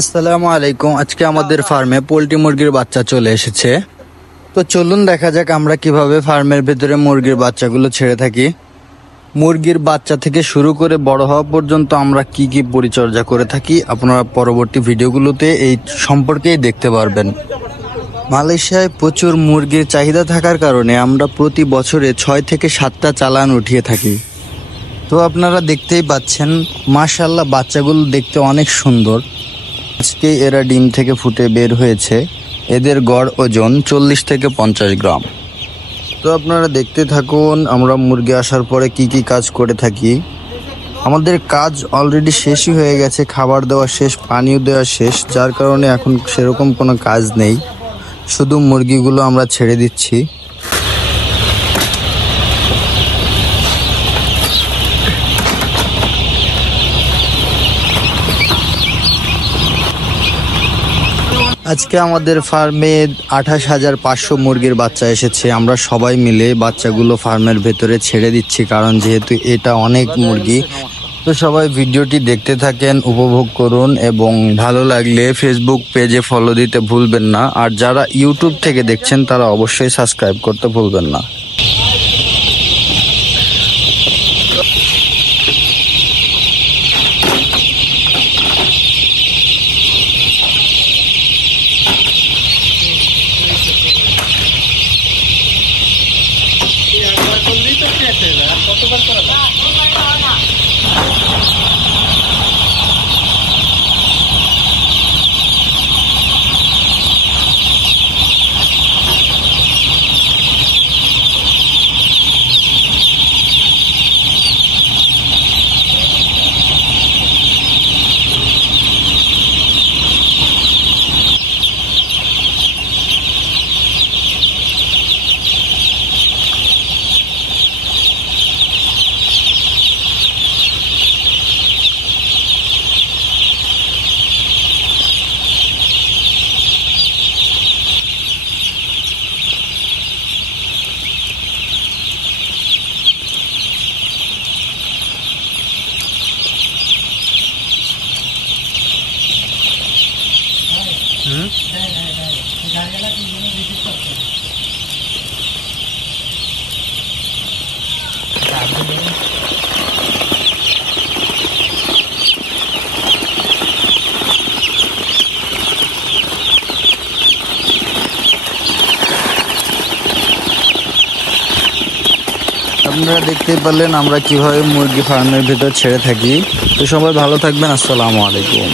আসসালামু আলাইকুম। আজকে আমাদের ফার্মে পোল্ট্রি মুরগির বাচ্চা চলে এসেছে। তো চলুন দেখা যাক আমরা কিভাবে ফার্মের ভেতরে মুরগির বাচ্চাগুলো ছেড়ে থাকি। মুরগির বাচ্চা থেকে শুরু করে বড় হওয়া পর্যন্ত আমরা কি কি পরিচর্যা করে থাকি আপনারা পরবর্তী ভিডিওগুলোতে এই সম্পর্কেই দেখতে পারবেন। মালয়েশিয়ায় প্রচুর মুরগির চাহিদা থাকার কারণে আমরা প্রতি বছরে 6 থেকে 7টা চালান উঠিয়ে থাকি। তো আপনারা দেখতেই পাচ্ছেন, মাশাআল্লাহ বাচ্চাগুলো দেখতে অনেক সুন্দর। আজকে এরা ডিম থেকে ফুটে বের হয়েছে। এদের গড় ওজন 40 থেকে 50 গ্রাম। তো আপনারা দেখতে থাকুন আমরা মুরগি আসার পরে কি কি কাজ করে থাকি। আমাদের কাজ অলরেডি শেষই হয়ে গেছে, খাবার দেওয়া শেষ, পানিও দেওয়া শেষ, যার কারণে এখন সেরকম কোনো কাজ নেই, শুধু মুরগিগুলো আমরা ছেড়ে দিচ্ছি। আজকে আমাদের ফার্মে 28,500 মুরগির বাচ্চা এসেছে। আমরা সবাই মিলে বাচ্চাগুলো ফার্মের ভেতরে ছেড়ে দিচ্ছি, কারণ যেহেতু এটা অনেক মুরগি। তো সবাই ভিডিওটি দেখতে থাকেন, উপভোগ করুন এবং ভালো লাগলে ফেসবুক পেজে ফলো দিতে ভুলবেন না। আর যারা ইউটিউব থেকে দেখছেন তারা অবশ্যই সাবস্ক্রাইব করতে ভুলবেন না। আপনারা দেখতেই পারলেন আমরা কিভাবে মুরগি ফার্মের ভিতর ছেড়ে থাকি। তো সবাই ভালো থাকবেন। আসসালামু আলাইকুম।